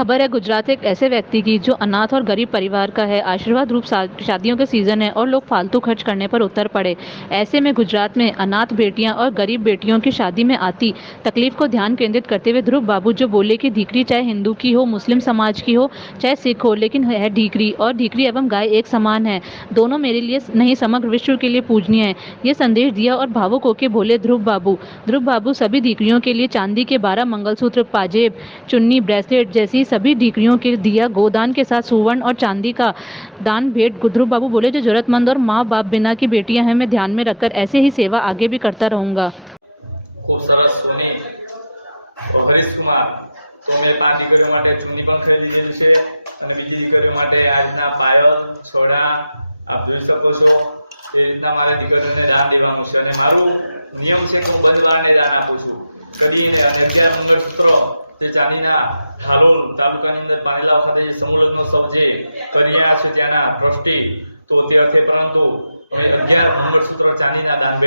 खबर है गुजरात एक ऐसे व्यक्ति की जो अनाथ और गरीब परिवार का है। आशीर्वाद रूप शादियों के सीजन है और लोग फालतू खर्च करने पर उतर पड़े। ऐसे में गुजरात में अनाथ बेटियां और गरीब बेटियों की शादी में आती तकलीफ को ध्यान केंद्रित करते हुए ध्रुव बाबू जो बोले कि धीकरी चाहे हिंदू की हो, मुस्लिम समाज की हो, चाहे सिख हो, लेकिन है धीकरी, और धीकरी एवं गाय एक समान है। दोनों मेरे लिए नहीं समग्र विश्व के लिए पूजनीय है। ये संदेश दिया और भावुक होकर बोले ध्रुव बाबू सभी धीकरियों के लिए चांदी के 12 मंगलसूत्र, पाजेब, चुन्नी, ब्रेसलेट जैसी सभी दीकरियों के दिया गोदान के साथ सुवर्ण और चांदी का दान भेंट। ध्रुव बाबू बोले, जो जरूरतमंद और माँ बाप बिना की बेटियां हैं, मैं ध्यान में रखकर ऐसे ही सेवा आगे भी करता रहूंगा। खूब सरस सोनी और हरीश कुमार तो मैं 5 દીકરીઓ માટે ચૂની પણ ખરીદી લીધી છે અને બીજી દીકરીઓ માટે આ રીતના પાયલ છોડા આપ જોઈ શકો છો। એ રીતના મારે દીકરીઓને દાન દેવાનું છે અને મારું નિયમ છે કે હું બધાને દાન આપું છું કરીને અને 11 મંગળસૂત્રો જે ચાંદીના ધાલોલ તાલુકાની અંદર પાનેલા ખાતે જે સમૂહ લગ્નોત્સવ જે કરી રહ્યા છે ત્યાંના ટ્રસ્ટી તો તે અર્થે પરંતુ 11 મંગળસૂત્રો ચાંદીના દાન